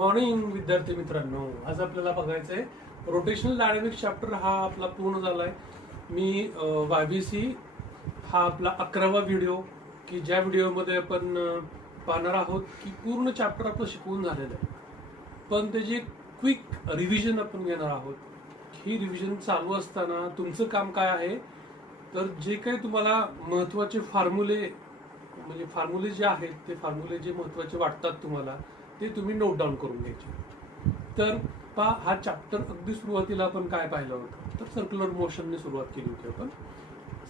Morning विद्यार्थी मित्रांनो, आज आपल्याला बघायचंय रोटेशनल डायनॅमिक्स चॅप्टर हा आपला पूर्ण झालाय. मी YBC हा आपला 11वा व्हिडिओ की ज्या व्हिडिओमध्ये आपण पाहणार आहोत की पूर्ण चॅप्टर आपलं शिकवून झालेलं आहे, पण त्याची क्विक रिव्हिजन आपण घेणार आहोत. ही रिव्हिजन चालू असताना तुमचं काम काय आहे, तर जे काही तुम्हाला महत्वाचे फॉर्म्युले म्हणजे फॉर्म्युले जे आहेत ते फॉर्म्युले जे महत्वाचे वाटतात तुम्हाला ते तुम्ही नोट डाऊन करून घ्यायचे. तर हा चॅप्टर अगदी सुरुवातीला आपण काय पाहिलं होतं, तर सर्क्युलर मोशनने सुरुवात केली होती आपण.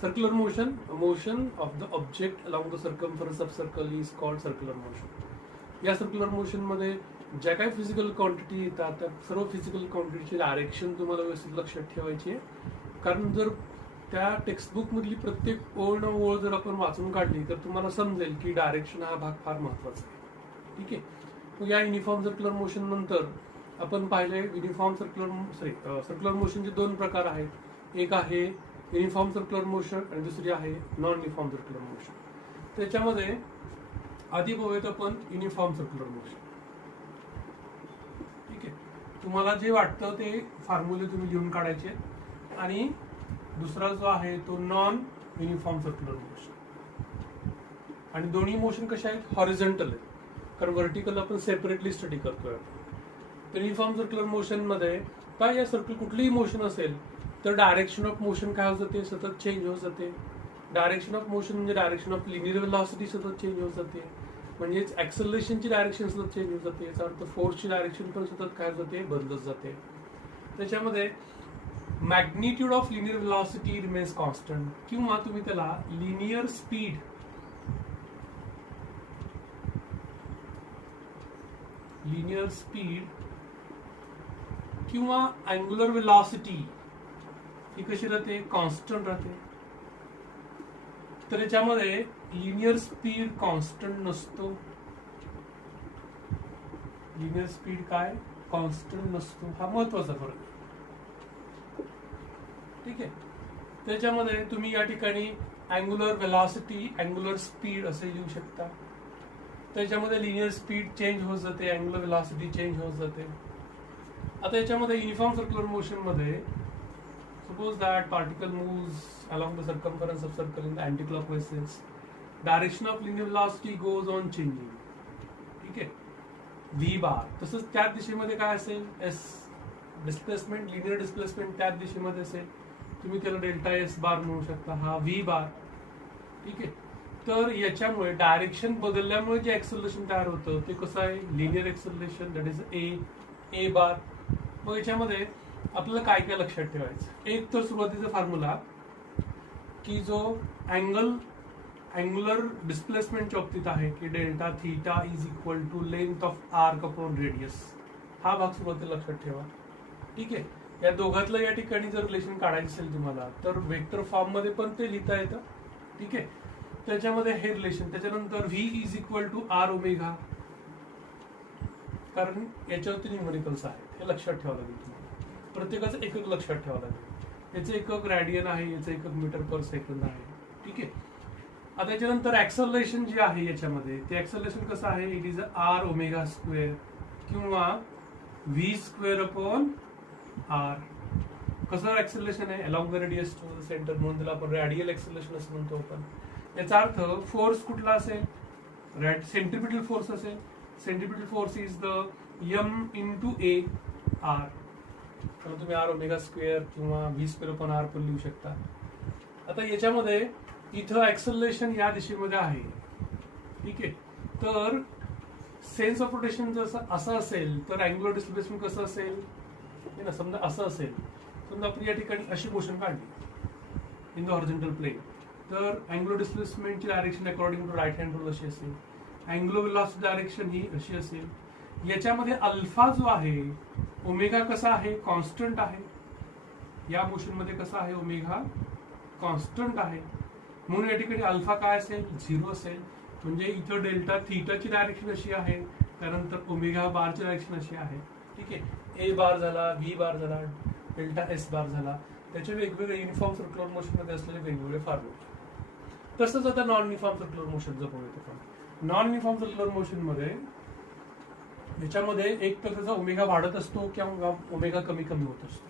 Circular motion of the object along the circumference of circle is called circular motion. या सर्क्युलर मोशन मध्ये ज्या काही फिजिकल क्वांटिटी येतात त्या सर्व फिजिकल क्वांटिटीची डायरेक्शन तुम्हाला व्यवस्थित लक्षात ठेवायची आहे. कारण जर त्या टेक्स्टबुक मधली प्रत्येक ओळ न ओळ जर आपण वाचून काढली तर तुम्हाला समजेल की डायरेक्शन हा भाग फार महत्वाचा आहे. ठीक आहे. मग या युनिफॉर्म सर्क्युलर मोशन नंतर आपण पाहिले युनिफॉर्म सर्क्युलर मोशनचे दोन प्रकार आहेत. एक आहे युनिफॉर्म सर्क्युलर मोशन आणि दुसरी आहे नॉन युनिफॉर्म सर्क्युलर मोशन. त्याच्यामध्ये आधी बघूयात आपण युनिफॉर्म सर्क्युलर मोशन. ठीक आहे. तुम्हाला जे वाटतं ते फॉर्म्युले तुम्ही लिहून काढायचे आणि दुसरा जो आहे तो नॉन युनिफॉर्म सर्क्युलर मोशन. आणि दोन्ही मोशन कशा आहेत, हॉरिझॉन्टल आहेत, कारण व्हर्टिकल आपण सेपरेटली स्टडी करतोय. तर युनिफॉर्म सर्क्युलर मोशन मध्ये काय या सर्कल कुठलीही मोशन असेल तर डायरेक्शन ऑफ मोशन काय होत जाते, सतत चेंज होत जाते. डायरेक्शन ऑफ मोशन म्हणजे डायरेक्शन ऑफ लिनियर वेलॉसिटी सतत चेंज होत जाते, म्हणजेच ऍक्सलरेशनची डायरेक्शन सतत चेंज होत जाते. याचा अर्थ फोर्सची डायरेक्शन पण सतत काय होत जाते, बदलत जाते. त्याच्यामध्ये magnitude of linear velocity remains constant, किंवा तुम्ही त्याला लिनियर स्पीड किंवा अँग्युलर वेलॉसिटी ही कशी राहते, कॉन्स्टंट राहते. तर याच्यामध्ये लिनियर स्पीड कॉन्स्टंट नसतो. लिनियर स्पीड काय कॉन्स्टंट नसतो, हा महत्वाचा फरक आहे. ठीक आहे. त्याच्यामध्ये तुम्ही या ठिकाणी अँग्युलर वेलॉसिटी अँग्युलर स्पीड असे लिहू शकता. त्याच्यामध्ये लिनियर स्पीड चेंज होत जाते, अँग्युलर वेलॉसिटी चेंज होत जाते. आता याच्यामध्ये युनिफॉर्म सर्क्युलर मोशन मध्ये suppose that particle moves along the circumference of circle in the anticlockwise sense, direction of linear velocity goes on changing. ठीक आहे. व्ही बार तसंच त्याच दिशेमध्ये काय असेल, एस डिस्प्लेसमेंट लिनियर डिस्प्लेसमेंट त्याच दिशेमध्ये असेल, तुम्ही त्याला डेल्टा एस बार म्हणू शकता, हा व्ही बार. ठीक आहे. तर याच्यामुळे डायरेक्शन बदलल्यामुळे जे ऍक्सलरेशन तयार होतं ते कसं आहे, linear acceleration, that is A bar. मग याच्यामध्ये आपल्याला काय काय लक्षात ठेवायचं, एक तर सुरुवातीचा फॉर्म्युला की जो अँग्युलर डिस्प्लेसमेंटच्या बाबतीत आहे की delta theta is equal to length of arc upon radius, हा भाग सुरुवातीला लक्षात ठेवा. ठीक आहे. या दोघातलं या ठिकाणी जर रिलेशन काढायचं असेल तुम्हाला तर वेक्टर फॉर्म मध्ये पण ते लिहिता येतं. ठीक आहे. त्याच्यामध्ये हे रिलेशन. त्याच्यानंतर v is equal to r omega, कारण याच्यावरती न्यूमेरिकल्स आहेत, हे लक्षात ठेवावं लागेल तुम्हाला. प्रत्येकाचं एकक लक्षात ठेवावं लागेल. याचं एकक रॅडियन आहे, याचं एकक मीटर पर सेकंद आहे. ठीक आहे. आता याच्यानंतर ऍक्सलरेशन जे आहे याच्यामध्ये ते ऍक्सलरेशन कसं आहे, it is r omega square किंवा व्ही स्क्वेअर अपॉन आर. कसं ऍक्सलरेशन आहे, along the radius to the centre, म्हणून त्याला आपण रॅडियल ऍक्सलरेशन असं म्हणतो आपण. याचा अर्थ फोर्स कुठला असेल, सेंट्रिपिटल फोर्स असेल. Centripetal force is the m into a r. तर तुम्ही आर ओमेगा स्क्वेअर किंवा व्ही स्क्वेअर अपॉन आर पण लिहू शकता. आता याच्यामध्ये इथं ऍक्सलरेशन या दिशेमध्ये आहे. ठीक आहे. तर सेन्स ऑफ रोटेशन जर असं असेल तर अँग्युलर डिस्प्लेसमेंट कसं असेल ना, समजा असं असेल, समजा आपण या ठिकाणी अशी मोशन काढली इन द हॉरिझॉन्टल प्लेन, तर अँग्युलर डिस्प्लेसमेंटची direction according to right hand rule अशी असेल, अँग्युलर वेलॉसिटी डायरेक्शन ही अशी असेल. याच्यामध्ये अल्फा जो आहे, ओमेगा कसा आहे, कॉन्स्टंट आहे. या मोशन मध्ये कसा आहे, ओमेगा कॉन्स्टंट आहे, म्हणून या ठिकाणी अल्फा काय असेल, 0 असेल. म्हणजे इथं डेल्टा थीटाची डायरेक्शन अशी आहे, त्यानंतर ओमेगा बारची डायरेक्शन अशी आहे. ठीक आहे. ए बार झाला, व्ही बार झाला, डेल्टा एस बार झाला. त्याचे वेगवेगळे युनिफॉर्म सर्क्युलर मोशन मध्ये असलेले वेगवेगळे फॉर्म्युले. तसंच आता नॉन युनिफॉर्म सर्क्युलर मोशन जर बघूया आपण. नॉन युनिफॉर्म सर्क्युलर मोशन मध्ये याच्यामध्ये एक तर त्याचा ओमेगा वाढत असतो किंवा ओमेगा कमी कमी होत असतो.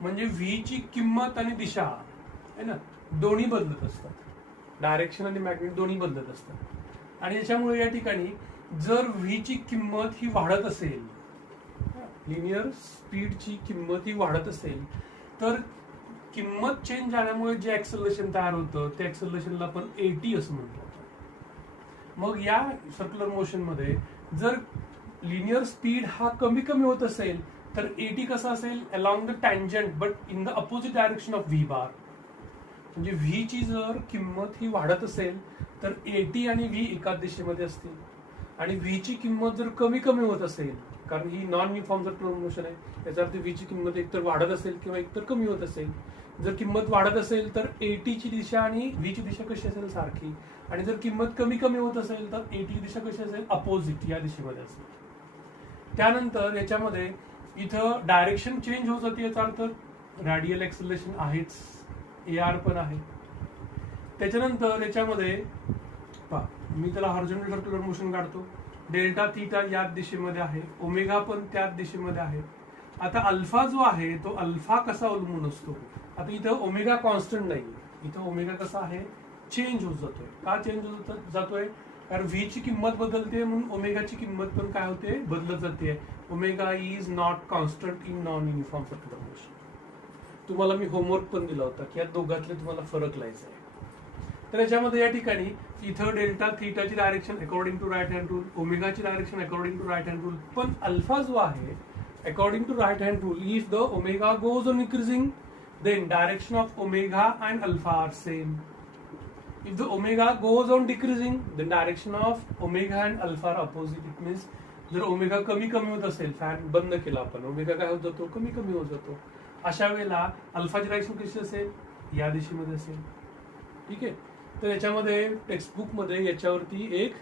म्हणजे व्ही ची किंमत आणि दिशा आहे ना दोन्ही बदलत असतात. डायरेक्शन आणि मॅग्नेट दोन्ही बदलत असतात. आणि याच्यामुळे या ठिकाणी जर व्ही ची किंमत ही वाढत असेल, लिनियर स्पीडची किंमत ही वाढत असेल, तर किंमत चेंज झाल्यामुळे जे ऍक्सलरेशन तयार होतं त्या ऍक्सलरेशनला आपण एटी असं म्हणतो. मग या सर्क्युलर मोशन मध्ये जर लिनियर स्पीड हा कमी कमी होत असेल तर एटी कसा असेल, along the tangent but in the opposite direction of V bar. म्हणजे व्ही ची जर किंमत ही वाढत असेल तर एटी आणि व्ही एकाच दिशेमध्ये असतील. आणि व्ही ची किंमत जर कमी कमी होत असेल, कारण ही नॉन युनिफॉर्म सर्क्युलर मोशन आहे, याचा अर्थ व्ही ची किंमत एकतर वाढत असेल किंवा एकतर कमी होत असेल. जर किंमत वाढत असेल तर एटी ची दिशा आणि व्ही ची दिशा कशी असेल, सारखी. आणि जर किंमत कमी कमी होत असेल तर एटी दिशा कशी असेल, अपोजिट या दिशेमध्ये असेल. त्यानंतर याच्यामध्ये इथं डायरेक्शन चेंज होत जाते, याचा अर्थ रॅडियल एक्सेलरेशन आहेच, AR पण आहे. त्याच्यानंतर याच्यामध्ये मी त्याला हॉरिझॉन्टल सर्क्युलर मोशन काढतो. डेल्टा थीटा याच दिशेमध्ये आहे, ओमेगा पण त्याच दिशेमध्ये आहे. आता अल्फा जो आहे तो अल्फा कसा अवलंबून असतो. आता इथं ओमेगा कॉन्स्टंट नाही, इथं ओमेगा कसा आहे, चेंज होत जातोय. का चेंज होत जातोय, कारण व्ही ची किंमत बदलते म्हणून ओमेगाची किंमत पण काय होते, बदलत जाते. Omega is not constant in non uniform circular motion. तुम्हाला मी होमवर्क पण दिला होता की या दोघातले तुम्हाला फरक लायचा आहे. तर याच्यामध्ये या ठिकाणी इथं डेल्टा थीटाची direction according to right hand rule, ओमेगाची direction according to right hand rule. पण अल्फा जो आहे according to right hand rule, if the omega goes on increasing then direction of omega and alpha are same. If the omega goes on decreasing, then direction of omega and alpha are opposite. It means जर omega कमी कमी होत असेल, fan बंद केला आपण, omega काय होत जातो, कमी कमी होत जातो. अशा वेळेला अल्फाची डायरेक्शन कशी असेल, या दिशेमध्ये असेल. ठीक आहे. तर याच्यामध्ये टेक्स्टबुक मध्ये याच्यावरती एक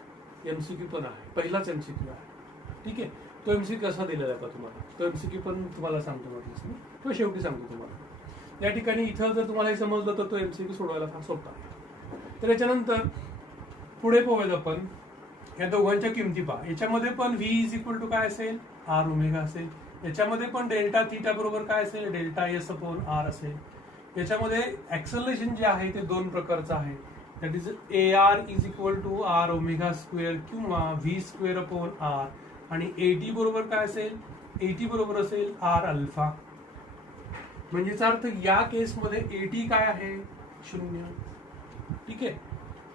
एमसीक्यू पण आहे, पहिलाच एमसीक्यू आहे. ठीक आहे. तो एमसीक्यू कसा दिलेला आहे तुम्हाला, तो एमसीक्यू पण तुम्हाला सांगतो म्हटलं मी, तो शेवटी सांगतो तुम्हाला. या ठिकाणी इथं जर तुम्हाला हे समजलं तर तो एमसीक्यू सोडवायला फार सोपा आहे. तर याच्यानंतर पुढे पोहायचं आपण या दोघांच्या किमती पहा. याच्यामध्ये पण व्ही इज इक्वल टू काय असेल, आर ओमेगा असेल. याच्यामध्ये पण डेल्टा थीटा बरोबर काय असेल, डेल्टा एस अपॉन आर असेल. याच्यामध्ये ऍक्सलरेशन जे आहे ते दोन प्रकारचं आहे. That is AR is equal to r omega square किंवा व्ही स्क्वेअर अपॉन आर. आणि एटी बरोबर काय असेल, एटी बरोबर असेल आर अल्फा. म्हणजेचा अर्थ या केसमध्ये एटी काय आहे, 0. ठीक आहे.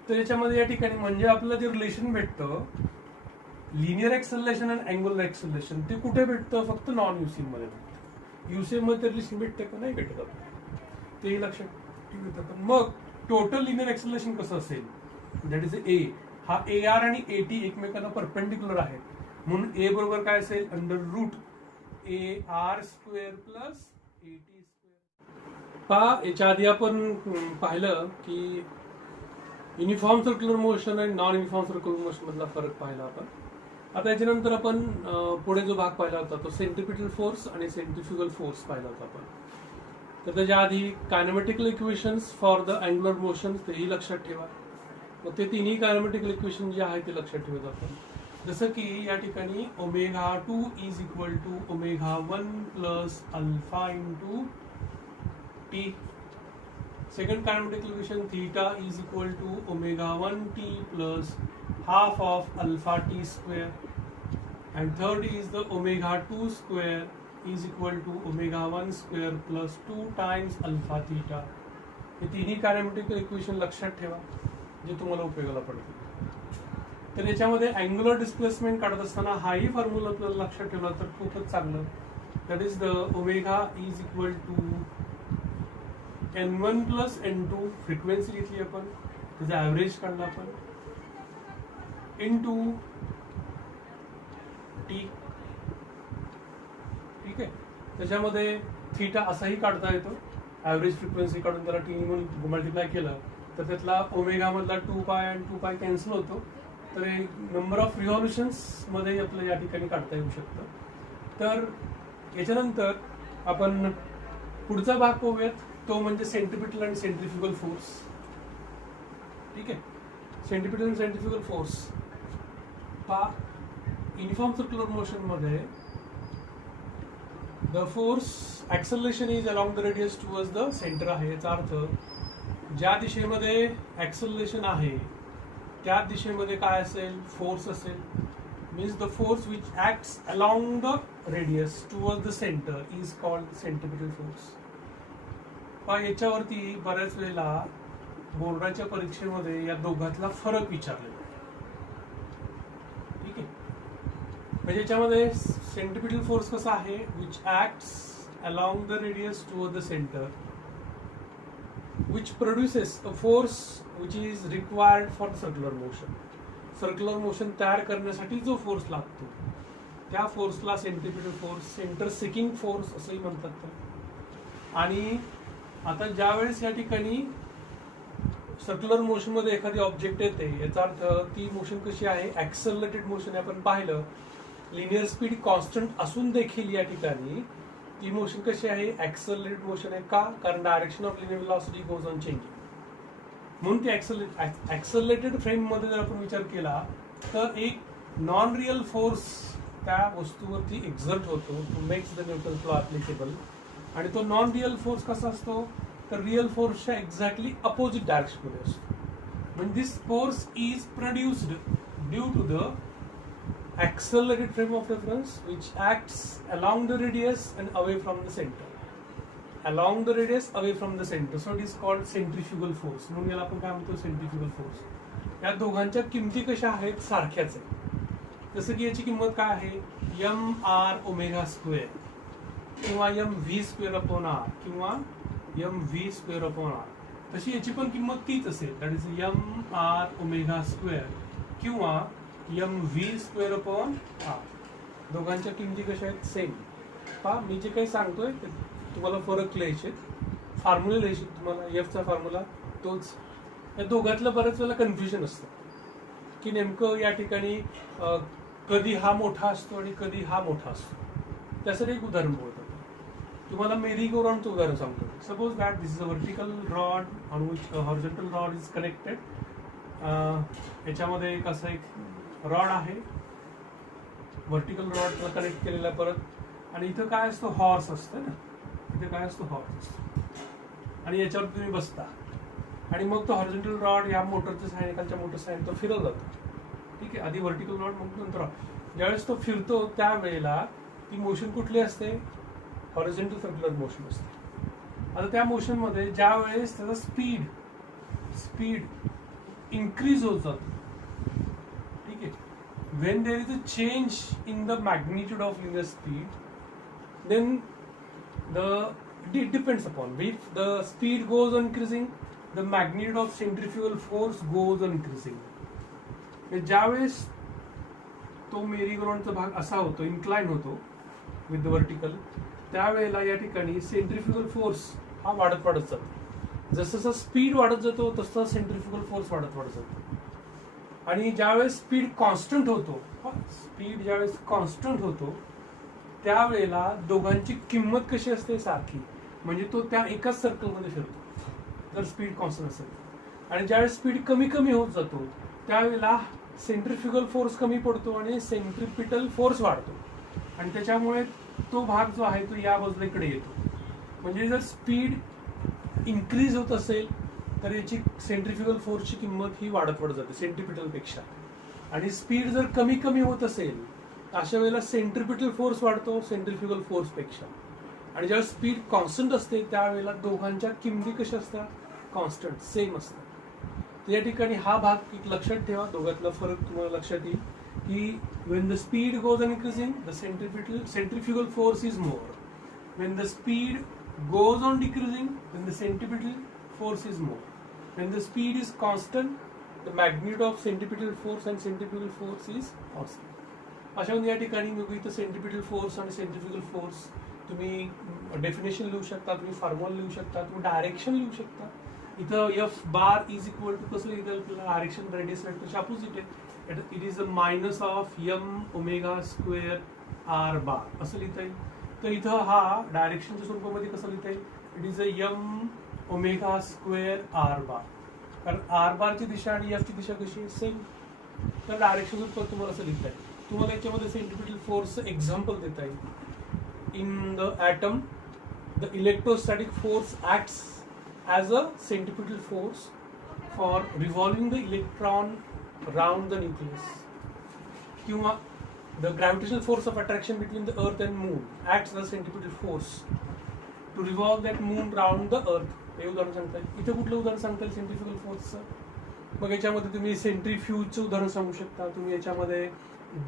तर याच्यामध्ये या ठिकाणी म्हणजे आपलं जे रिलेशन भेटतं लिनियर एक्सेलरेशन आणि अँग्युलर एक्सेलरेशन, ते कुठे भेटतं, फक्त नॉन युसिम मध्ये भेटतं. युसिम मध्ये रिलेशन भेटतं का, नाही भेटत आपल्याला, तेही लक्षात ठेवतं. पण मग टोटल लिनियर एक्सेलरेशन कसं असेल, दॅट इज ए. हा AR आणि AT एकमेकांना परपेंडिक्युलर आहेत, म्हणून ए बरोबर काय असेल, under root AR square plus AT. पहा, याच्या आधी आपण पाहिलं की युनिफॉर्म सर्क्युलर मोशन आणि नॉन युनिफॉर्म सर्क्युलर मोशन मधला फरक पाहिला आपण. आता याच्यानंतर आपण पुढे जो भाग पाहिला होता तो सेंट्रिपिटल फोर्स आणि सेंट्रिफ्युगल फोर्स पाहिला होता आपण. तर त्याच्या आधी kinematical equations for the angular motion तेही लक्षात ठेवा. मग ते तिन्ही कायनेमॅटिकल इक्वेशन जे आहे ते लक्षात ठेवत आपण. जसं की या ठिकाणी ω2 is equal to ω1 plus alpha into T. Second kinematic equation, theta is equal to ω1t plus half of alpha t square. And third is the ω2 square is equal to ω1 square plus 2 times alpha theta. हे तिन्ही कायनेमॅटिकल equation लक्षात ठेवा, जे तुम्हाला उपयोगाला पडतील. तर याच्यामध्ये angular displacement काढत असताना हाही फॉर्म्युला आपल्याला लक्षात ठेवला तर खूपच चांगलं. That is the omega is equal to N1 plus N2 frequency घेतली आपण, त्याचा ऍव्हरेज काढला आपण, इंटू टी. ठीक आहे. त्याच्यामध्ये थीटा असाही काढता येतो, ऍव्हरेज फ्रिक्वेन्सी काढून त्याला टी म्हणून मल्टिप्लाय केलं तर त्यातला ओमेगा मधला 2π आणि 2π कॅन्सल होतो. तर नंबर ऑफ रिव्हॉल्युशन्स मध्ये आपलं या ठिकाणी काढता येऊ शकतं. तर याच्यानंतर आपण पुढचा भाग पाहूयात, तो म्हणजे सेंट्रिपिटल आणि सेंट्रिफ्युगल फोर्स. ठीक आहे. सेंट्रिपिटल आणि सेंट्रिफ्युगल फोर्स पहा, युनिफॉर्म सर्क्युलर मोशन मध्ये the force acceleration is along the radius towards the centre आहे. याचा अर्थ ज्या दिशेमध्ये ऍक्सलरेशन आहे त्या दिशेमध्ये काय असेल, फोर्स असेल. Means the force which acts along the radius towards the centre is called centripetal force. पण याच्यावरती बऱ्याच वेळेला बोर्डाच्या परीक्षेमध्ये या दोघातला फरक विचारलेला आहे. ठीक आहे, म्हणजे याच्यामध्ये सेंट्रिपिटल फोर्स कसा आहे, which acts along the radius toward the centre which produces a force which is required for circular motion. Circular motion तयार करण्यासाठी जो फोर्स लागतो त्या फोर्सला centripetal force, centre seeking force असंही म्हणतात. आणि आता ज्यावेळेस या ठिकाणी सर्क्युलर मोशन मध्ये एखादी ऑब्जेक्ट येते, याचा अर्थ ती मोशन कशी आहे, ऍक्सलरेटेड मोशन. आपण पाहिलं लिनियर स्पीड कॉन्स्टंट असून देखील या ठिकाणी ती मोशन कशी आहे, ऍक्सलरेटेड मोशन आहे. का? कारण direction of linear velocity goes on changing. म्हणून ती ऍक्सलरेटेड फ्रेम मध्ये जर आपण विचार केला तर एक नॉन रिअल फोर्स त्या वस्तूवरती एक्झर्ट होतो to makes the Newton's law applicable. आणि तो नॉन रिअल फोर्स कसा असतो, तर रिअल फोर्सच्या एक्झॅक्टली अपोजिट डायरेक्शन मध्ये असतो. म्हणजे this force is produced due to the accelerated frame of reference which acts along the radius and away from the center. Along the radius, away from the center. So it is called centrifugal force. म्हणून याला आपण काय म्हणतो, centrifugal force. या दोघांच्या किमती कशा आहेत, सारख्याच आहेत. जसं की याची किंमत काय आहे, mr⍵² किंवा mv²/r किंवा mv²/r. तशी याची पण किंमत तीच असेल, दॅट इज mr⍵² किंवा mv²/r. दोघांच्या किमती कशा आहेत, सेम. पहा मी जे काही सांगतोय तुम्हाला फरक लिहायचे, फॉर्म्युला लिहायचे तुम्हाला. एफचा फॉर्म्युला तोच. या दोघातलं बऱ्याच वेळेला कन्फ्युजन असतं की नेमकं या ठिकाणी कधी हा मोठा असतो आणि कधी हा मोठा असतो. त्यासाठी एक उदाहरण बोलतो तुम्हाला. मेरी गो राउंडचं उदाहरण सांगतो. Suppose that this is a vertical rod on which horizontal rod is connected. याच्यामध्ये एक असं एक रॉड आहे, व्हर्टिकल रॉड कनेक्ट केलेला परत. आणि इथं काय असतो, हॉर्स असतं ना, इथे काय असतो, हॉर्स असतो. आणि याच्यावर तुम्ही बसता आणि मग तो हॉरिझॉन्टल रॉड या मोटरच्या सहाय्याने, मोटर सहाय्याने तो फिरवला जातो. ठीक आहे, आधी व्हर्टिकल रॉड मग नंतर रॉड. ज्यावेळेस तो फिरतो त्यावेळेला ती मोशन कुठली असते, हॉरिझॉन्टल सर्क्युलर मोशन असते. आता त्या मोशन मध्ये ज्या वेळेस त्याचा स्पीड इन्क्रीज होत जातो, ठीक आहे, when there is a change in the magnitude of linear speed, then it depends upon if the speed goes on increasing, the magnitude of centrifugal force goes on increasing. ज्यावेळेस तो मेरी गो राउंडचा भाग असा होतो, incline होतो विथ द व्हर्टिकल, त्यावेळेला या ठिकाणी centrifugal force हा वाढत जातो. जसं जसं स्पीड वाढत जातो तसं सेंट्रिफ्युगल फोर्स वाढत जातो. आणि ज्यावेळेस स्पीड कॉन्स्टंट होतो, स्पीड ज्यावेळेस कॉन्स्टंट होतो त्यावेळेला दोघांची किंमत कशी असते, सारखी. म्हणजे तो त्या एकाच सर्कलमध्ये फिरतो जर स्पीड कॉन्स्टंट असेल. आणि ज्यावेळेस स्पीड कमी कमी होत जातो त्यावेळेला सेंट्रिफ्युगल फोर्स कमी पडतो आणि सेंट्रिपिटल फोर्स वाढतो. आणि त्याच्यामुळे तो भाग जो आहे तो या बाजूला इकडे येतो. म्हणजे जर स्पीड इन्क्रीज होत असेल तर याची सेंट्रिफ्युगल फोर्सची किंमत ही वाढत जाते सेंट्रिपिटल पेक्षा. आणि स्पीड जर कमी कमी होत असेल अशा वेळेला सेंट्रिपिटल फोर्स वाढतो सेंट्रिफ्युगल फोर्स पेक्षा. आणि ज्यावेळेस स्पीड कॉन्स्टंट असते त्यावेळेला दोघांच्या किमती कशा असतात, कॉन्स्टंट, सेम असतात. या ठिकाणी हा भाग लक्षात ठेवा, दोघातला फरक तुम्हाला लक्षात येईल की when the speed goes on increasing, the centrifugal force is more. When the speed goes on decreasing, then the centripetal force is more. When the speed is constant, the magnitude of centripetal force and centrifugal force is constant. अशा या ठिकाणी मग इथं centripetal force आणि centrifugal force तुम्ही definition लिहू शकता, तुम्ही फॉर्म्युला लिहू शकता, तुम्ही डायरेक्शन लिहू शकता. इथं F bar is equal to कसं लिहिता येईल, डायरेक्शन रेडियस वेक्टरच्या अपोजिट आहे. It is a minus of m⍵² r bar असं लिहिता येईल. तर इथं हा डायरेक्शनच्या स्वरूपामध्ये कसं लिहिता येईल, it is a m⍵² r बार. कारण r बारची दिशा आणि f ची दिशा कशी आहे, सेम. तर डायरेक्शन स्वरूपात तुम्हाला असं लिहिता येईल. तुम्हाला याच्यामध्ये सेंट्रिपिटल फोर्स एक्झाम्पल देता येईल. In the atom the electrostatic force acts as a centripetal force for revolving the electron round the nucleus. किंवा the gravitational force of attraction between the earth and moon acts as a centripetal force to revolve that moon round the earth. हे उदाहरण सांगता येईल. इथे कुठलं उदाहरण सांगता येईल सेंट्रिफ्युगल फोर्सचं? मग याच्यामध्ये तुम्ही सेंट्रीफ्यूजचं उदाहरण सांगू शकता. तुम्ही याच्यामध्ये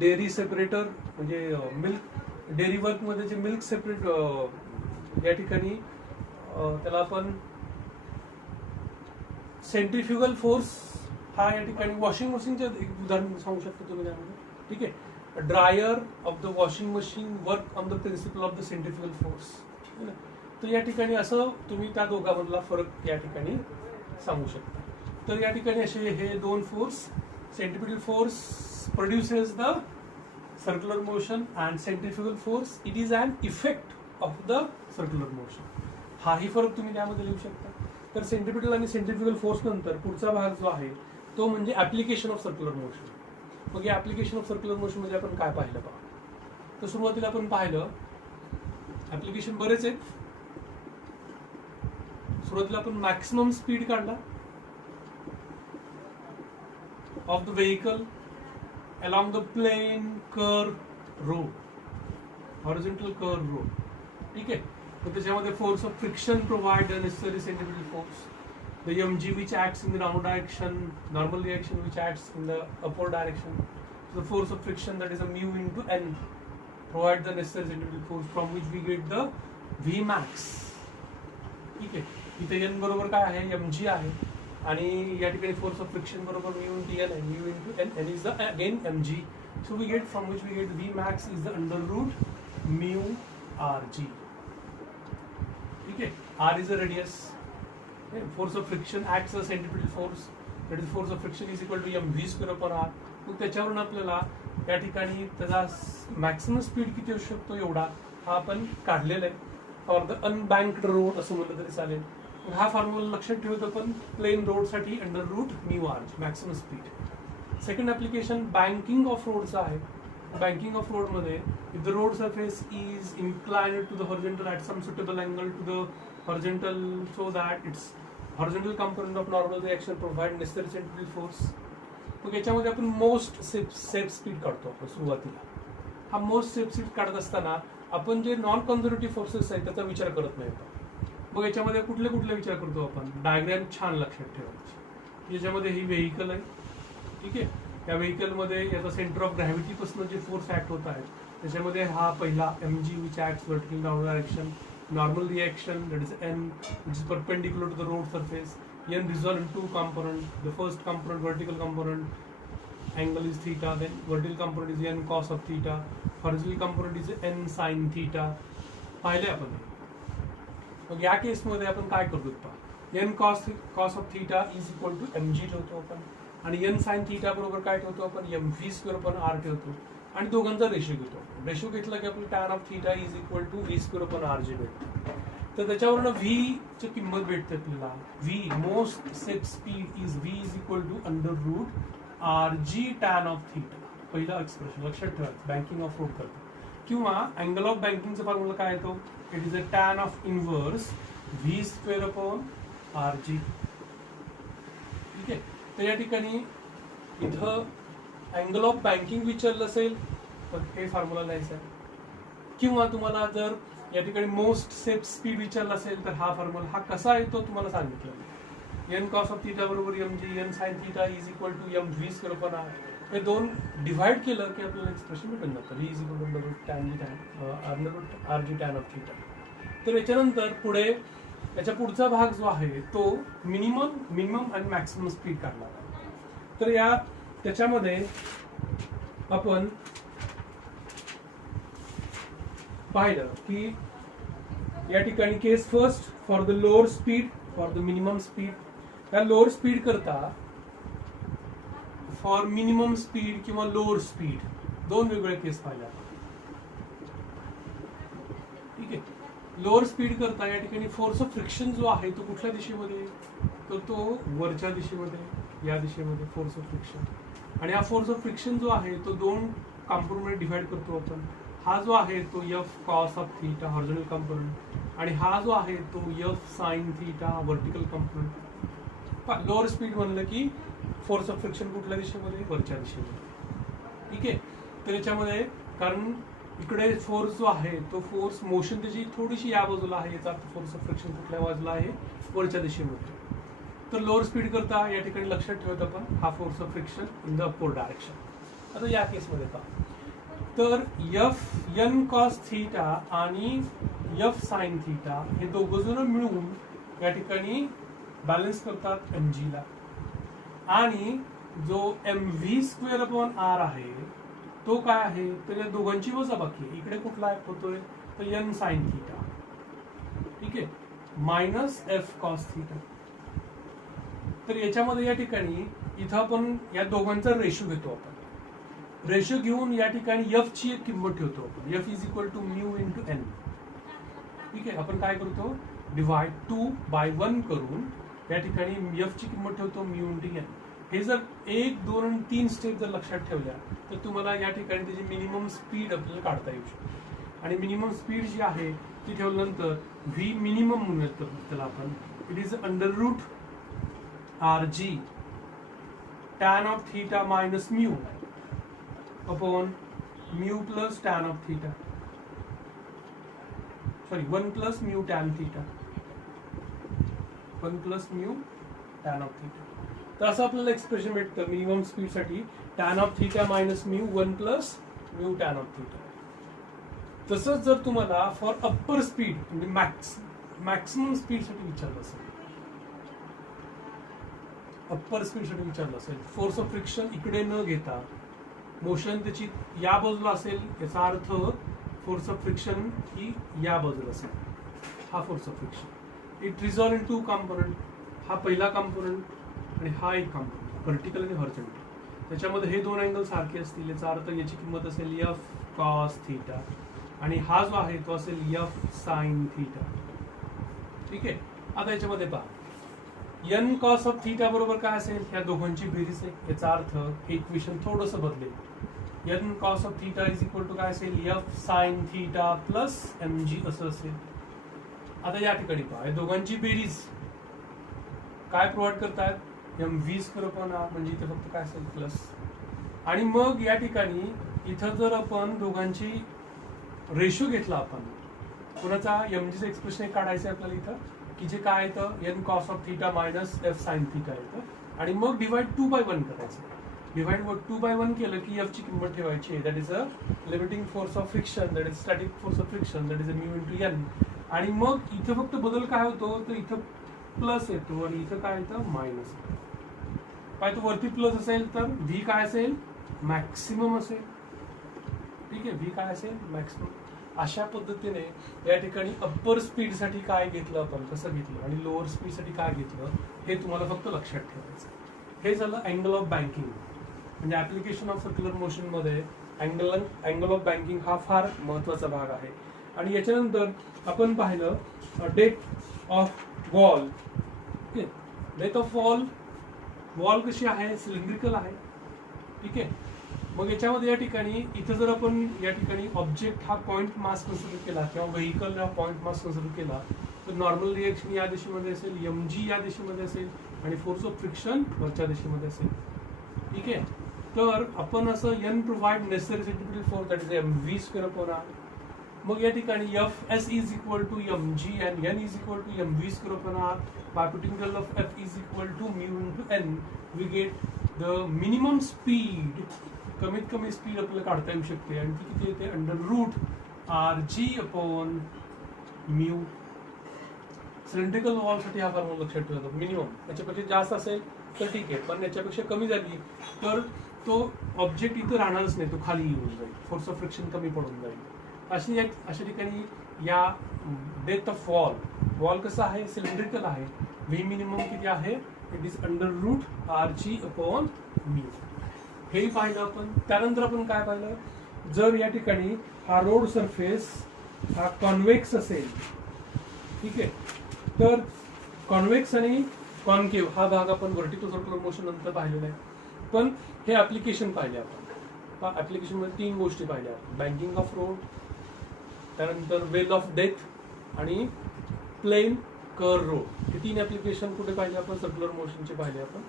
डेअरी सेपरेटर म्हणजे मिल्क डेअरी वर्कमध्ये जे मिल्क सेपरेट या ठिकाणी त्याला आपण सेंट्रिफ्युगल फोर्स हा या ठिकाणी वॉशिंग मशीनचे एक उदाहरण सांगू शकता तुम्ही त्यामध्ये. ठीक आहे. Dryer of the washing machine work on the principle of the centrifugal force. तर या ठिकाणी असं तुम्ही त्या दोघांमधला फरक या ठिकाणी सांगू शकता. तर या ठिकाणी असे हे दोन force centripetal force produces the circular motion and centrifugal force it is an effect of the circular motion. हाही फरक तुम्ही त्यामध्ये लिहू शकता. तर सेंट्रिपिटल आणि सेंट्रिफ्युगल फोर्स नंतर पुढचा भाग जो आहे तो म्हणजे ऍप्लिकेशन ऑफ सर्क्युलर मोशन. मग या ऍप्लिकेशन ऑफ सर्क्युलर मोशन मध्ये आपण काय पाहिलं पहा. तर सुरुवातीला आपण पाहिलं ऍप्लिकेशन बरेच आहेत. सुरुवातीला आपण मॅक्सिमम स्पीड काढला of the vehicle along the plane curve road, horizontal curve road. ठीक आहे. तर त्याच्यामध्ये force of friction provide the necessary centripetal force. The mg which acts in the downward direction, normal reaction which acts in the upward direction. So the force of friction, that is a mu into n, provide the necessary centripetal force from which we get the V max. ठीक आहे. इथे n बरोबर काय आहे mg आहे आणि या ठिकाणी फोर्स ऑफ फ्रिक्शन बरोबर mu into n आहे. mu into n is the again mg. So we get from which we get V max is the under root mu rg. ठीक आहे. r is the radius. Force of friction acts as a centripetal force, that is force of friction is equal to mv square upon r. मग त्याच्यावरून आपल्याला या ठिकाणी त्याचा maximum speed किती असू शकतो एवढा हा आपण काढलेला आहे. फॉर द अनबँक्ड रोड असं म्हणलं तरी चालेल. हा फॉर्म्युला लक्षात ठेवतो आपण प्लेन रोडसाठी under root mu R maximum speed. Second application banking of रोडचा आहे. बँकिंग ऑफ रोडमध्ये if the road surface is inclined to the horizontal at some suitable angle to the horizontal so that its horizontal component of normal reaction provide necessary centripetal force. मग याच्यामध्ये आपण most safe speed काढतो आपण सुरुवातीला. हा most safe speed काढत असताना आपण जे नॉन कन्झर्वेटिव्ह फोर्सेस आहेत त्याचा विचार करत नाही. मग याच्यामध्ये कुठले कुठले विचार करतो आपण. डायग्राम छान लक्षात ठेवायची. याच्यामध्ये ही व्हेकल आहे. ठीक आहे. या व्हेकलमध्ये याचा सेंटर ऑफ ग्रॅव्हिटी पासून जे फोर्स ऍक्ट होत आहेत त्याच्यामध्ये हा पहिला mg which acts vertical downward direction, normal reaction that is n which is perpendicular to the road surface. n resolved in two components. The first component vertical component angle is theta, then vertical component is n cos of theta, horizontal component is n sin theta. पाहिले आपण. मग या केस मध्ये आपण काय करतो पहा. n cos of theta is equal to mg ठेवतो आपण आणि n sin theta बरोबर काय ठेवतो आपण mv स्क्वेअर अपॉन r ठेवतो आणि दोघांचा रेशो घेतो. रेशो घेतला की आपल्याला tan of theta is equal to v square upon rg भेटतो. तर त्याच्यावरून v ची किंमत भेटते आपल्याला. v most safe speed is v is equal to under root rg tan of theta. पहिला एक्सप्रेशन लक्षात ठेवा. बँकिंग ऑफ रोड करतो. किंवा अँगल ऑफ बँकिंगचा फॉर्म्युला काय येतो. It is a tan of inverse v square upon rg. ठीक आहे. तर या ठिकाणी इथं अँगल ऑफ बँकिंग विचारलं असेल तर हे फॉर्म्युला लिहायचा आहे. किंवा तुम्हाला जर या ठिकाणी मोस्ट सेफ स्पीड विचारला असेल तर हा फॉर्म्युला हा कसा आहे तो तुम्हाला सांगितलं. एन कॉस ऑफ थीटा बरोबर mg N sine theta is equal to mv square upon r. हे दोन डिव्हाइड केलं की आपल्याला एक्सप्रेशन भेटून जातं. v is equal to under root rg tan of theta. तर याच्यानंतर पुढे याच्या पुढचा भाग जो आहे तो मिनिमम आणि मॅक्सिमम स्पीड काढणार आहे. तर या त्याच्यामध्ये आपण पाहिलं की या ठिकाणी case first for the lower speed for the minimum speed. या लोअर स्पीड करता फॉर मिनिमम स्पीड किंवा लोअर स्पीड दोन वेगळे केस पाहिले. ठीक आहे. लोअर स्पीड करता या ठिकाणी फोर्स ऑफ फ्रिक्शन जो आहे तो कुठल्या दिशेमध्ये तर तो वरच्या दिशेमध्ये या दिशेमध्ये फोर्स ऑफ फ्रिक्शन. आणि हा फोर्स ऑफ फ्रिक्शन जो आहे तो दोन कॉम्पोनंटमध्ये डिवाइड करतो आपण. हा जो आहे तो F cos of theta horizontal component आणि हा जो आहे तो F sine theta vertical component. Lower speed म्हणलं की फोर्स ऑफ फ्रिक्शन कुठल्या दिशेमध्ये, वरच्या दिशेमध्ये. ठीक आहे. तर याच्यामध्ये कारण इकडे फोर्स जो आहे तो फोर्स मोशन त्याची थोडीशी या बाजूला आहे, याचा अर्थ फोर्स ऑफ फ्रिक्शन कुठल्या बाजूला आहे, वरच्या दिशेमध्ये. तर लोअर स्पीड करता या ठिकाणी लक्षात ठेवत आपण हा force of friction in the upward direction. आता या केसमध्ये पहा, तर एफ एन कॉस थीटा आणि एफ साइन थीटा हे दोघं जण मिळून या ठिकाणी बॅलन्स करतात एम जी ला. आणि जो m V square upon r आहे तो काय आहे, तर या दोघांची वजाबाकी आहे. इकडे कुठला ऍक्ट होतोय, तर एन साइन थीटा. ठीक आहे, मायनस एफ कॉस थीटा. तर याच्यामध्ये या ठिकाणी इथं आपण या दोघांचा रेशो घेतो. आपण रेशो घेऊन या ठिकाणी एफ ची एक किंमत ठेवतो आपण. F is equal to mu into N. ठीक आहे, आपण काय करतो, डिवाइड 2/1 करून या ठिकाणी एफ ची किंमत ठेवतो म्यू इंटू एन. हे जर 1, 2 आणि 3 स्टेप जर लक्षात ठेवल्या तर तुम्हाला या ठिकाणी त्याची मिनिमम स्पीड आपल्याला काढता येऊ शकते. आणि मिनिमम स्पीड जी आहे ती ठेवल्यानंतर व्ही मिनिमम म्हणूयात त्याला आपण. It is under root R g tan of theta minus mu upon mu plus tan of theta, sorry 1 plus mu tan theta, 1 plus mu tan of theta. तर असं आपल्याला expression भेटतं मिनिमम स्पीड साठी, tan of theta minus mu 1 plus mu tan of theta. तसंच जर तुम्हाला for upper speed म्हणजे maximum speed साठी विचारलं असेल, अप्पर स्पीड साठी विचारलं असेल, फोर्स ऑफ फ्रिक्शन इकडे न घेता मोशन त्याची या बाजूला असेल, याचा अर्थ फोर्स ऑफ फ्रिक्शन ही या बाजूला असेल. हा force of friction it resolve in 2 component. हा पहिला कॉम्पोनंट आणि हा एक कॉम्पोनंट, व्हर्टिकल आणि हॉरिझॉन्टल. त्याच्यामध्ये हे दोन अँगल सारखे असतील, याचा अर्थ याची किंमत असेल एफ कॉस थीटा आणि हा जो आहे तो असेल एफ साइन थीटा. ठीक आहे. आता याच्यामध्ये पहा, एन कॉस ऑफ थीटा बरोबर काय असेल, या दोघांची बेरीज आहे. याचा अर्थ इक्वेशन थोडंसं बदलेल. N cos of theta is equal to काय असेल, F sine theta plus M g असं असेल. आता या ठिकाणी पहा, या दोघांची बेरीज काय प्रोव्हाइड करतात, M V square upon R, म्हणजे इथे फक्त काय असेल प्लस. आणि मग या ठिकाणी इथं जर आपण दोघांची रेशो घेतला, आपण कोणाचा एम जीचं एक्सप्रेशन काढायचं आपल्याला इथं, की जे काय येतं N cos of theta minus F sine theta येतं. आणि मग डिवाइड 2/1 करायचं. डिवाइड 2/1 केलं की एफ ची किंमत ठेवायची आहे, that is a limiting force of friction, that is static force of friction, that is a mu into N. आणि मग इथं फक्त बदल काय होतो, तर इथं प्लस येतो आणि इथं काय येतं मायनस. काय तो वरती प्लस असेल तर व्ही काय असेल, मॅक्सिमम असेल. ठीक आहे, व्ही काय असेल, मॅक्सिमम. अशा पद्धतीने या ठिकाणी अप्पर स्पीड साठी काय घेतलं आपण, कसं घेतलं, आणि लोअर स्पीड साठी काय घेतलं, हे तुम्हाला फक्त लक्षात ठेवायचं. हे झालं अँगल ऑफ बँकिंग. म्हणजे ऍप्लिकेशन ऑफ सर्क्युलर मोशन मध्ये अँगल ऑफ बँकिंग हा फार महत्वाचा भाग आहे. आणि याच्यानंतर आपण पाहिलं depth of wall. Depth of wall कशी आहे, सिलेंड्रिकल आहे. ठीक आहे. मग याच्यामध्ये या ठिकाणी इथं जर आपण या ठिकाणी ऑब्जेक्ट हा पॉइंट मास कन्सिडर केला किंवा व्हेकल हा पॉइंट मास कन्सिडर केला तर नॉर्मल रिएक्शन या दिशेमध्ये असेल, एम जी या दिशेमध्ये असेल आणि फोर्स ऑफ फ्रिक्शन वरच्या दिशेमध्ये असेल. ठीक आहे. तर आपण असं N provide necessary centripetal force, that is M V square upon R. मग या ठिकाणी F S is equal to M G and N is equal to M V square upon R. By putting integral of F is equal to mu into N we get the minimum speed. कमीत कमी speed आपल्याला काढता येऊ शकते आणि ती किती येते, under root R G upon mu. Cylindrical wall साठी हा फॉर्म्युला लक्षात ठेवतो. मिनिमम याच्यापेक्षा जास्त असेल तर ठीक आहे, पण याच्यापेक्षा कमी झाली तर तो ऑब्जेक्ट इथं राहणारच नाही, तो खाली येऊन जाईल, फोर्स ऑफ फ्रिक्शन कमी पडून जाईल. अशा ठिकाणी या डेप्थ ऑफ वॉल कसं आहे, सिलेंड्रिकल आहे. व्ही मिनिमम किती आहे, it is under root R G upon mu. हे पाहिलं आपण. त्यानंतर आपण काय पाहिलं, जर या ठिकाणी हा रोड सरफेस हा कॉन्व्हेक्स असेल, ठीक आहे, तर कॉन्व्हेक्स आणि कॉन्केव्ह हा भाग आपण व्हर्टिकल सर्क्युलर मोशन नंतर पाहिलेला आहे. पण हे ऍप्लिकेशन पाहिले आपण. ऍप्लिकेशन मध्ये 3 गोष्टी पाहिल्या, बँकिंग ऑफ रोड, त्यानंतर वेल ऑफ डेथ आणि प्लेन कर रोड. हे 3 ऍप्लिकेशन कुठे पाहिले आपण, सर्क्युलर मोशनचे पाहिले आपण.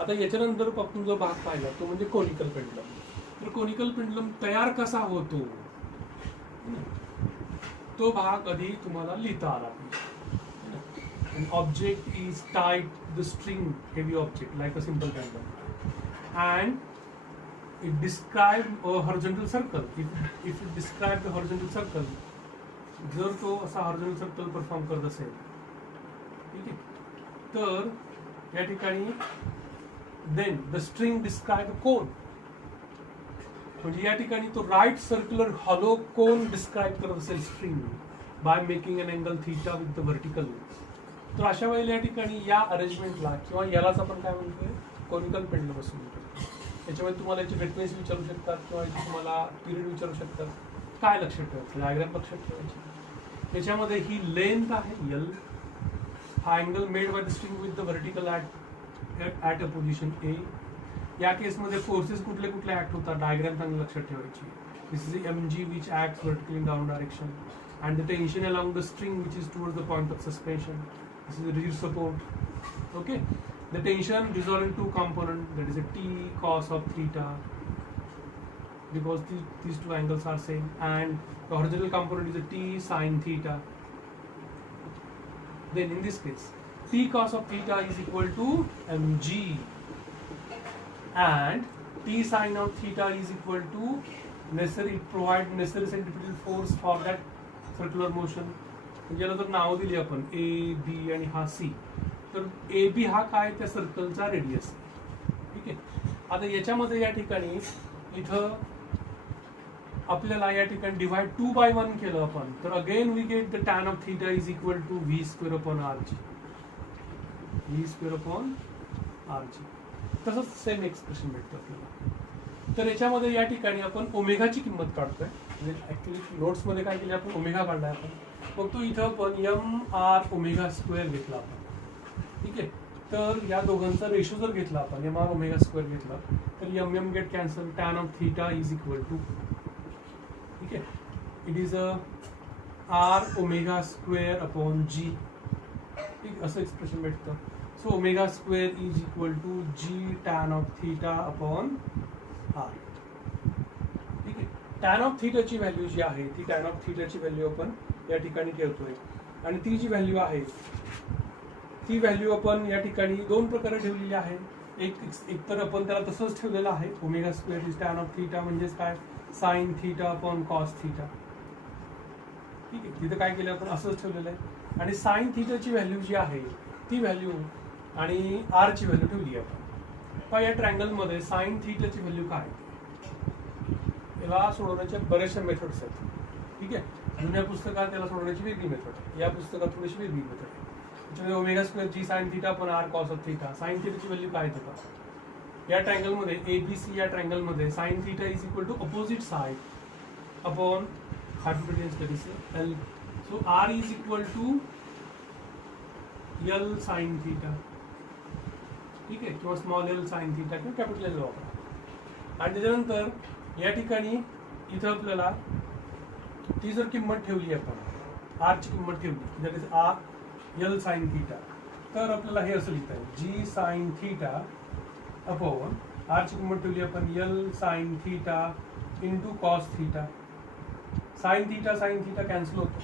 आता याच्यानंतर आपण जो भाग पाहिला तो म्हणजे कोनिकल पेंडुलम. तर कोनिकल पेंडुलम तयार कसा होतो तो भाग आधी तुम्हाला लिहिता आला पाहिजे. An object is tied to the string, heavy object like a simple pendulum, and it describes a horizontal circle. If it describes the horizontal circle, जर तो असा horizontal circle परफॉर्म करत असेल, ठीक आहे, तर या ठिकाणी then the string describes a cone. म्हणजे या ठिकाणी तो राईट सर्क्युलर हॉलो कोन डिस्क्राईब करत असेल string by making an angle theta with the vertical. तर अशा वेळेला या ठिकाणी या अरेंजमेंटला किंवा यालाच आपण काय म्हणतोय, कोनिकल पेंडुलम असं म्हणतो. याच्यामध्ये तुम्हाला याची फ्रिक्वेन्सी विचारू शकतात किंवा याची तुम्हाला पिरियड विचारू शकतात. काय लक्षात ठेवायचं, डायग्राम लक्षात ठेवायची. त्याच्यामध्ये ही लेंथ आहे एल, हा angle made by the string with the vertical at a position A. या केसमध्ये फोर्सेस कुठले कुठले ऍक्ट होतात, डायग्राम चांगलं लक्षात ठेवायची. दिस is mg which acts vertically in down direction and the tension along the string which is towards the point of suspension. This is the rear support. Okay, the tension resolved in 2 components, that is a t cos of theta, because these 2 angles are same, and the horizontal component is a t sin theta. Then in this case t cos of theta is equal to mg and t sin of theta is equal to provide necessary centripetal force for that circular motion. याला जर नाव दिली आपण A B आणि हा C, तर A B हा काय, त्या सर्कलचा रेडियस. ठीक आहे. आता याच्यामध्ये या ठिकाणी इथं आपल्याला या ठिकाणी डिवाइड 2/1 केलं आपण, तर again we get the tan of theta is equal to V square upon R G. V square upon R G. तसंच सेम एक्सप्रेशन भेटतं आपल्याला. तर याच्यामध्ये या ठिकाणी आपण ओमेगाची किंमत काढतोय. म्हणजे ऍक्च्युली नोट्समध्ये काय केलं आपण, ओमेगा काढलाय आपण. मग तो इथं आपण एम आर ओमेगा स्क्वेअर घेतला आपण. ठीक आहे. तर या दोघांचा रेशो जर घेतला आपण, एम आर ओमेगा स्क्वेअर घेतला, तर M M get cancel, tan of theta is equal to, ठीक आहे, it is a R omega square upon G. ठीक, असं एक्सप्रेशन भेटतं. So omega square is equal to G tan of theta upon R. ठीक आहे. Tan of थीटाची value जी आहे ती टॅन ऑफ थीटाची व्हॅल्यू आपण या ठिकाणी ठेवतोय, आणि ती जी व्हॅल्यू आहे ती व्हॅल्यू आपण या ठिकाणी 2 प्रकारे ठेवलेली आहे. एक तर आपण त्याला तसंच ठेवलेलं आहे, omega square is tan of theta म्हणजेच काय, sine theta upon cos theta. ठीक आहे. तिथं काय केलं आपण, असंच ठेवलेलं आहे. आणि साइन थीटाची व्हॅल्यू जी आहे ती व्हॅल्यू आणि आर ची व्हॅल्यू ठेवली आपण. पण या ट्रायंगलमध्ये साइन थीटाची व्हॅल्यू काय, याला सोडवण्याच्या बऱ्याचशा मेथड्स आहेत. ठीक आहे. जुन्या पुस्तकात त्याला सोडवण्याची वेगळी मेथड आहे, या पुस्तकात थोडीशी वेगळी मेथड आहे. त्याच्यामध्ये omega square G sine theta पण R cos of theta. Sine थीटाची व्हॅल्यू काय येतं, या ट्रायंगलमध्ये एबीसी या ट्रायंगलमध्ये sine theta is equal to opposite side upon hypotenuse that is L. So R is equal to L sine theta. ठीक आहे. किंवा स्मॉल एल साइन थीटा किंवा कॅपिटल एल वापरा. आणि त्याच्यानंतर या ठिकाणी इथं आपल्याला ती जर किंमत ठेवली आपण, आर ची किंमत ठेवली, that is R L sine theta, तर आपल्याला हे असं लिहिता येईल, G sine theta upon R ची किंमत ठेवली आपण L sine theta into cos theta. Sine theta cancel होतो,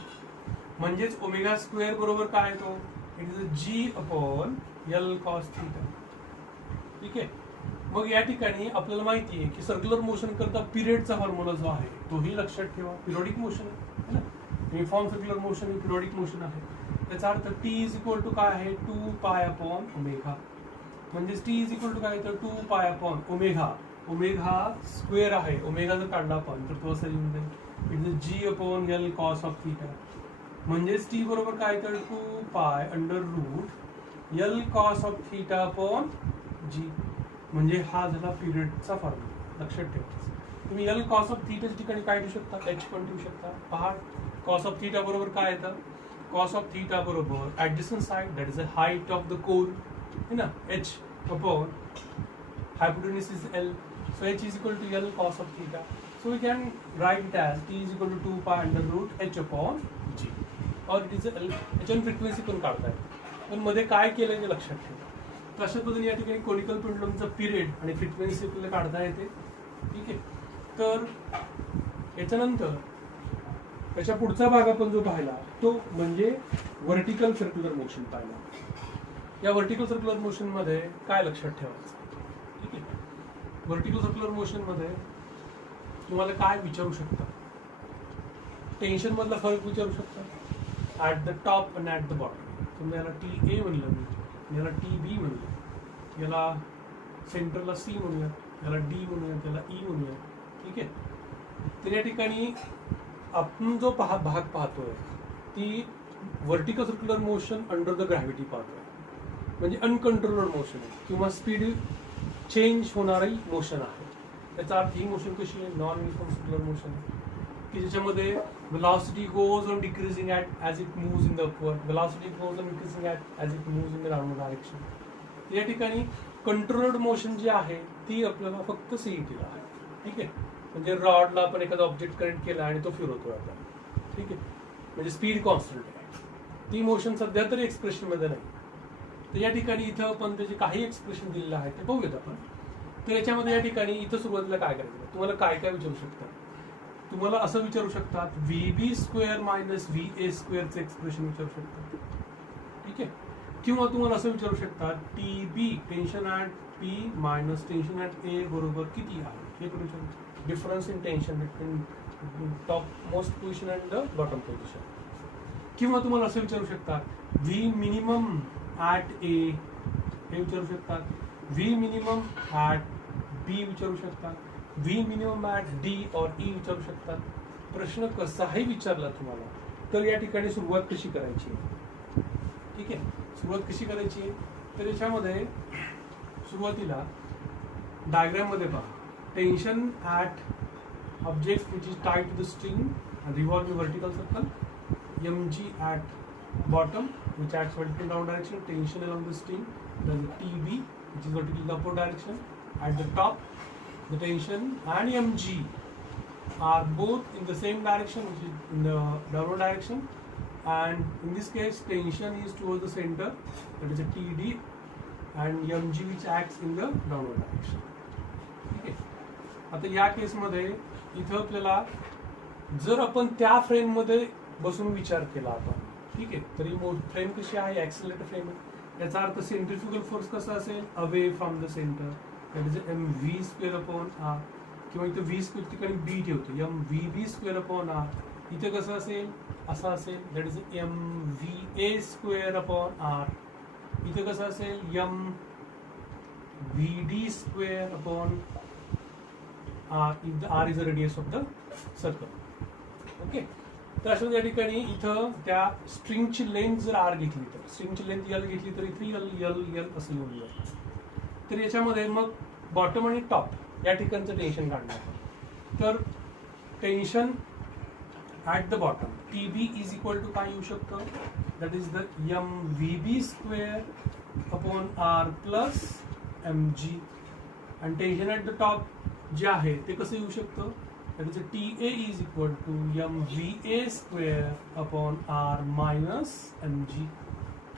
म्हणजेच ओमेगा स्क्वेअर बरोबर काय येतो, it is G upon L cos theta. ठीक आहे. मग या ठिकाणी आपल्याला माहिती आहे की सर्क्युलर मोशन करता पिरियडचा फॉर्म्युला जो आहे तोही लक्षात ठेवा. पिरियडिक मोशन आहे ना, युनिफॉर्म सर्क्युलर मोशन ही पिरियडिक मोशन आहे. त्याचा अर्थ टी इज इक्वल टू काय आहे, 2 पाय अपॉन ओमेगा. म्हणजेच टी इज इक्वल टू काय तर 2 pi upon omega. Omega square आहे, ओमेगा जर काढला आपण तर तो असं येऊन जाईल, it is G upon L cos of theta. म्हणजेच टी बरोबर काय तर 2 pi under root L cos of theta upon G. म्हणजे हा झाला पिरियडचा फॉर्म्युला, लक्षात ठेवा. तुम्ही एल कॉस ऑफ थीटाच्या ठिकाणी काय ठेवू शकता, एच पण ठेवू शकता. पहा, कॉस ऑफ थीटा बरोबर काय येतं, कॉस ऑफ थीटा बरोबर adjacent side that is the height of the cone है ना, H upon hypotenuse is L. So h is equal to L cos of theta. So we can write it as T is equal to 2 pi under root h upon g. Or it is याच्यावर frequency पण काढता येते, पण मध्ये काय केलं ते लक्षात ठेवा. तर अशा पद्धतीने या ठिकाणी कोनिकल पेंडुलमचा पिरियड आणि फ्रिक्वेन्सी आपल्याला काढता येते. ठीक आहे. तर याच्यानंतर त्याच्या पुढचा भाग आपण जो पाहिला तो म्हणजे व्हर्टिकल सर्क्युलर मोशन पाहिला. या व्हर्टिकल सर्क्युलर मोशन मध्ये काय लक्षात ठेवायचं? ठीक आहे. व्हर्टिकल सर्क्युलर मोशन मध्ये तुम्हाला काय विचारू शकता? टेन्शन मधला फरक विचारू शकता, ऍट द टॉप आणि ऍट द बॉटम. तुम्ही याला टी ए म्हणलं, मी याला टी बी म्हणलं, याला सेंटरला सी म्हणूया, याला डी म्हणूया, त्याला ई म्हणूया. ठीक आहे. तर या ठिकाणी आपण जो भाग पाहतोय ती vertical circular motion under the gravity पाहतोय, म्हणजे अनकंट्रोल्ड मोशन आहे किंवा स्पीड चेंज होणारी मोशन आहे. त्याचा अर्थ ही मोशन कशी आहे? नॉन युनिफॉर्म सर्क्युलर मोशन आहे की ज्याच्यामध्ये velocity goes on decreasing as it moves in the upward, velocity goes on increasing as it moves in the downward direction. या ठिकाणी कंट्रोल्ड मोशन जी आहे ती आपल्याला फक्त सीईटीला आहे. ठीक आहे. म्हणजे रॉडला आपण एखादा ऑब्जेक्ट कनेक्ट केला आणि तो फिरवतोय आता. ठीक आहे. म्हणजे स्पीड कॉन्स्टंट आहे. ती मोशन सध्या तरी एक्सप्रेशन मध्ये नाही. तर या ठिकाणी इथं आपण त्याचे काही एक्सप्रेशन दिलेलं आहे ते बघूयात आपण. तर याच्यामध्ये या ठिकाणी इथं सुरुवातीला काय करायचं, तुम्हाला काय काय विचारू शकतात? तुम्हाला असं विचारू शकतात V square minus V A स्क्वेअरचं एक्सप्रेशन विचारू शकतात. ठीक आहे. किंवा तुम्हाला असं विचारू शकतात T B tension at P minus tension at A बरोबर किती आहे हे पण विचारू. Difference in tension between topmost position and the bottom position. किंवा तुम्हाला असं विचारू शकतात व्ही मिनिमम ऍट ए हे विचारू शकतात, व्ही मिनिमम ऍट बी विचारू शकतात, व्ही मिनिमम ऍट डी और ई विचारू शकतात. प्रश्न कसाही विचारला तुम्हाला तर या ठिकाणी सुरुवात कशी करायची? ठीक आहे. सुरुवात कशी करायची तर याच्यामध्ये सुरुवातीला डायग्राम मध्ये पहा, tension at object which is tied to the string revolving vertical circle, mg at bottom which acts vertical down direction, tension along the string, then tb which is vertical in the upward direction. At the top the tension and mg are both in the same direction, which is in the downward direction, and in this case tension is towards the center, that is a td, and mg which acts in the downward direction. ठीक आहे. आता या केस मध्ये इथं आपल्याला जर आपण त्या फ्रेम मध्ये बसून विचार केला आपण, ठीक आहे, तरी फ्रेम कशी आहे? ऍक्सिलरेटर फ्रेम आहे. याचा अर्थ सेंट्रिफ्युगल फोर्स कसा असेल? Away from the centre, that is M V square upon R. किंवा इथं व्ही स्क्वेअर ठिकाणी बी ठेवतो, M V B square upon R. इथे कसं असेल? असं असेल, that is M V A square upon R. इथे कसं असेल? M V D square upon R. R is the radius of the circle. Okay. तर अशा या ठिकाणी इथं त्या स्ट्रिंगची लेंथ जर आर घेतली तर स्ट्रिंगची लेंथ यल घेतली तर इथे यल यल यल असं येऊन जाईल. तर याच्यामध्ये मग बॉटम आणि टॉप या ठिकाणचं टेन्शन काढणार. तर tension at the bottom T B is equal to काय येऊ शकतं? That is the M V B square upon R plus M G. आणि टेन्शन ऍट द टॉप जे आहे ते कसं येऊ शकतं? that is a TA is equal to mVA square upon R minus mg.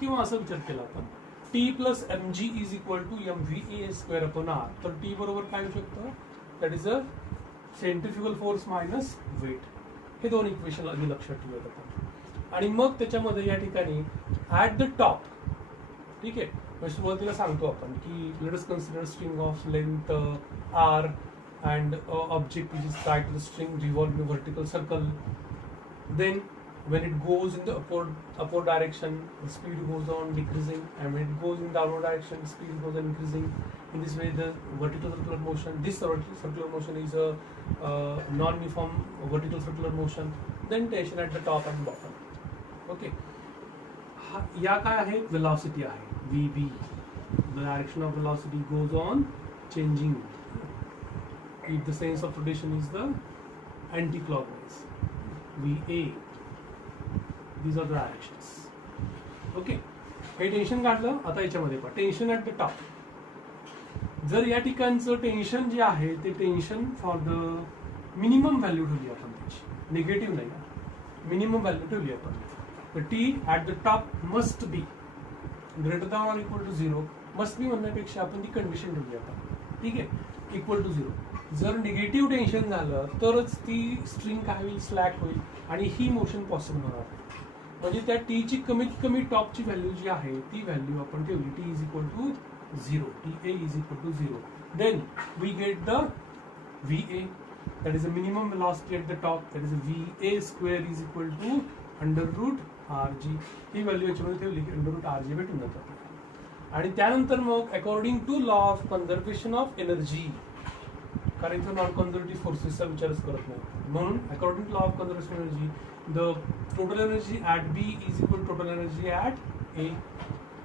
किंवा असं विचार केला आपण T plus mg is equal to mVA square upon R. तर T बरोबर काय होऊ शकतं? that is a centrifugal force minus weight. हे दोन इक्वेशन आधी लक्षात ठेवूयात आपण. आणि मग त्याच्यामध्ये या ठिकाणी ऍट द टॉप, ठीक आहे, म्हणजे सुरुवातीला सांगतो आपण की let us consider string of length R and object which is tied to the string revolving a vertical circle. Then when it goes in the upward direction, the speed goes on decreasing, and when it goes in the downward direction, the speed goes on increasing. In this way, the vertical circular motion, this vertical circular motion is a non-uniform vertical circular motion. Then tension at the top and bottom. Okay. या काय आहे? Velocity आहे VB. The direction of velocity goes on changing. If the sense of rotation is the anti-clockwise, VA. These are the directions. Okay. हे tension काढलं. आता याच्यामध्ये पहा tension at the top. जर या ठिकाणचं टेन्शन जे आहे ते tension for the minimum value ठेवली आपण त्याची, निगेटिव्ह नाही, मिनिमम व्हॅल्यू ठेवली आपण. तर T at the top must be greater than or equal to 0. Must be म्हणण्यापेक्षा आपण ती कंडिशन ठेवली आपण, ठीक आहे, इक्वल टू 0. जर निगेटिव्ह टेन्शन झालं तरच ती स्ट्रिंग काय होईल, स्लॅक होईल आणि ही मोशन पॉसिबल होणार. म्हणजे त्या टीची कमीत कमी टॉपची व्हॅल्यू जी आहे ती व्हॅल्यू आपण ठेवली, T is equal to 0, TA is equal to 0. Then we get the VA, that is the minimum velocity at the top, that is VA square is equal to under root RG. He value याच्यामध्ये ठेवली की under root RG भेटून जातात. आणि त्यानंतर मग according to law of conservation of energy, कारण इथं नॉन कन्झर्वेटिव्ह फोर्सेसचा विचारच करत नाही, म्हणून according to law of conservation energy the total energy at B is equal total energy at A.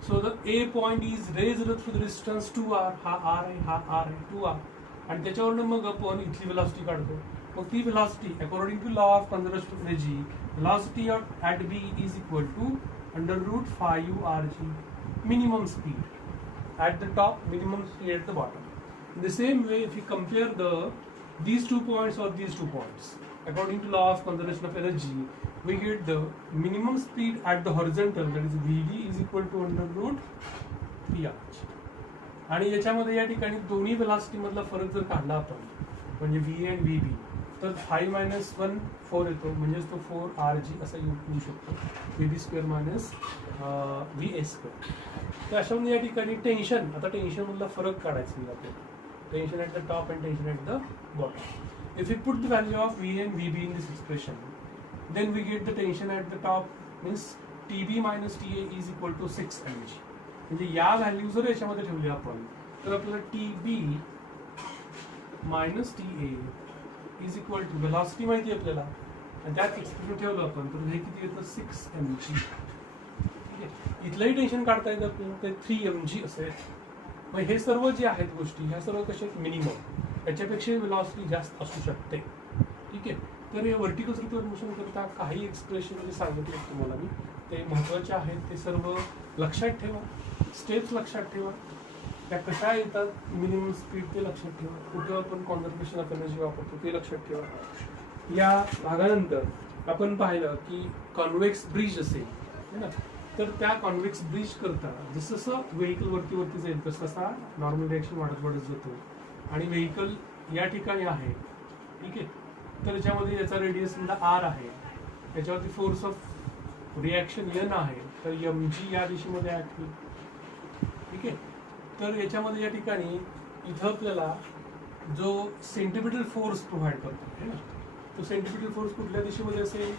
So the A point is raised through the distance 2r, हा r आहे, हा r आहे, 2r. आणि त्याच्यावरून मग आपण इथली वेलॉसिटी काढतो. मग ती velocity according to law of conservation of energy, velocity at B is equal to under root 5urg, minimum speed at the top, minimum speed at the bottom. In the same way, if you compare these 2 points or these 2 points, according to law of conservation of energy, we get the minimum speed at the horizontal, that is VD is equal to under root PRG. आणि याच्यामध्ये या ठिकाणी दोन्ही velocity मधला फरक जर काढला आपण, म्हणजे VA आणि VB, तर 5 - 1 4 येतो, म्हणजेच तो 4RG असा येऊ शकतो, VB square minus VA square. तर अशामध्ये या ठिकाणी टेन्शन, आता टेन्शन मधला फरक काढायचा आहे आपल्याला, tension at the top and tension at the bottom. If you put the value of VA and VB in this expression, then we get the tension at the top means TB minus TA is equal to 6 mg. म्हणजे या value जर याच्यामध्ये ठेवली आपण तर आपल्याला TB minus TA is equal to velocity माहिती आहे आपल्याला, आणि त्यात एक्सप्रेशन ठेवलं आपण तर हे किती येतं, 6 mg. ठीक आहे, इथलंही टेन्शन काढता येतं आपल्याला, ते 3 mg असेल. मग हे सर्व जे आहेत गोष्टी, ह्या सर्व कशा आहेत, मिनिमम, याच्यापेक्षा वेलॉसिटी जास्त असू शकते. ठीक आहे, तर हे व्हर्टिकल सर्क्युलर मोशन करता काही एक्सप्रेशन जे सांगितले तुम्हाला मी, ते महत्त्वाचे आहेत, ते सर्व लक्षात ठेवा, स्टेप्स लक्षात ठेवा, त्या कशा येतात, मिनिमम स्पीड ते लक्षात ठेवा, कुठं आपण कॉन्झर्वेशन ऑफ एनर्जी वापरतो ते लक्षात ठेवा. या भागानंतर आपण पाहिलं की कॉन्व्हेक्स ब्रिज असेल है ना, तर त्या कॉन्व्हेक्स ब्रिज करता जसं जसं व्हेकल वरती जाईल तसं तसा नॉर्मल रिॲक्शन वाढत जातो, आणि व्हेकल या ठिकाणी आहे, ठीक आहे, तर याच्यामध्ये याचा रेडियस R आहे, त्याच्यावरती फोर्स ऑफ रिॲक्शन N आहे, तर mg या दिशेमध्ये ऍक्ट होईल. ठीक आहे, तर याच्यामध्ये या ठिकाणी इथं आपल्याला जो सेंटिपिटल फोर्स प्रोव्हाइड करतो है ना, तो सेंटिपिटल फोर्स कुठल्या दिशेमध्ये असेल,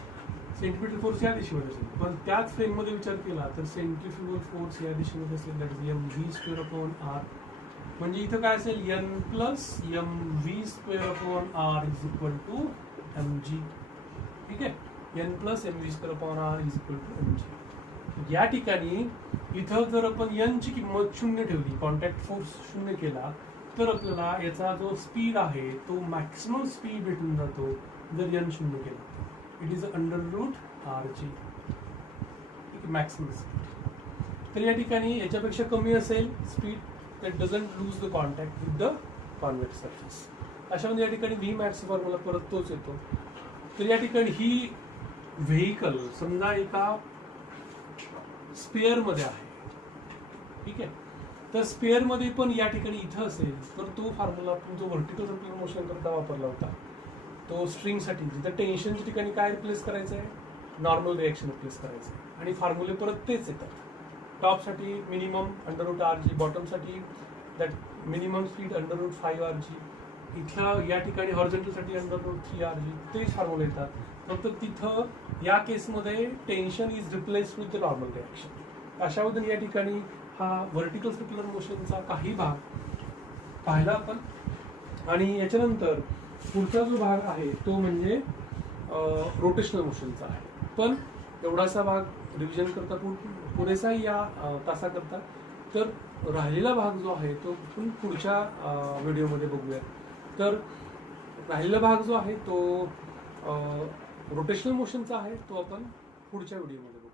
सेंटिपिटल फोर्स या दिशेमध्ये असेल, पण त्याच फ्रेममध्ये विचार केला तर सेंट्रिफ्युगल फोर्स या दिशेमध्ये असेल, that is mv square upon r. म्हणजे इथं काय असेल, N plus mv square upon r is equal to mg. ठीक आहे, N plus mv square upon r is equal to mg. या ठिकाणी इथं जर आपण N ची किंमत 0 ठेवली, कॉन्टॅक्ट फोर्स 0 केला, तर आपल्याला याचा जो स्पीड आहे तो मॅक्सिमम स्पीड भेटून जातो जर N 0 केला. It is under root RG, maximum speed. तर या ठिकाणी याच्यापेक्षा कमी असेल speed, that doesn't lose the contact with the convex surface. अशामध्ये या ठिकाणी Vmax फॉर्म्युला परत तोच येतो. तर या ठिकाणी ही व्हेकल समजा एका स्पेअर मध्ये आहे, ठीक आहे, तर स्पेअर मध्ये पण या ठिकाणी इथं असेल तर तो फॉर्म्युला आपण जो व्हर्टिकल सर्क्युलर मोशन करता वापरला होता, तो स्ट्रिंग साठी जिथं टेन्शनच्या ठिकाणी काय रिप्लेस करायचं आहे, नॉर्मल रिएक्शन रिप्लेस करायचं आहे, आणि फॉर्म्युले परत तेच येतात. टॉपसाठी मिनिमम अंडर रूट RG, बॉटमसाठी that minimum speed under root 5RG, इथं या ठिकाणी हॉरिझॉन्टलसाठी अंडर रूट 3RG, तेच फॉर्म्युले येतात. फक्त तिथं या केसमध्ये tension is replace with the normal reaction. अशा पद्धतीने या ठिकाणी हा व्हर्टिकल सर्क्युलर मोशनचा काही भाग पाहिला आपण. आणि याच्यानंतर पुढचा जो भाग आहे तो म्हणजे रोटेशनल मोशनचा आहे, पण एवढासा भाग रिव्हिजन करता पुरेसा या तासाकरता. तर राहिलेला भाग जो आहे तो आपण पुढच्या व्हिडिओमध्ये बघूया. तर राहिलेला भाग जो आहे तो रोटेशनल मोशनचा आहे, तो आपण पुढच्या व्हिडिओमध्ये बघूया.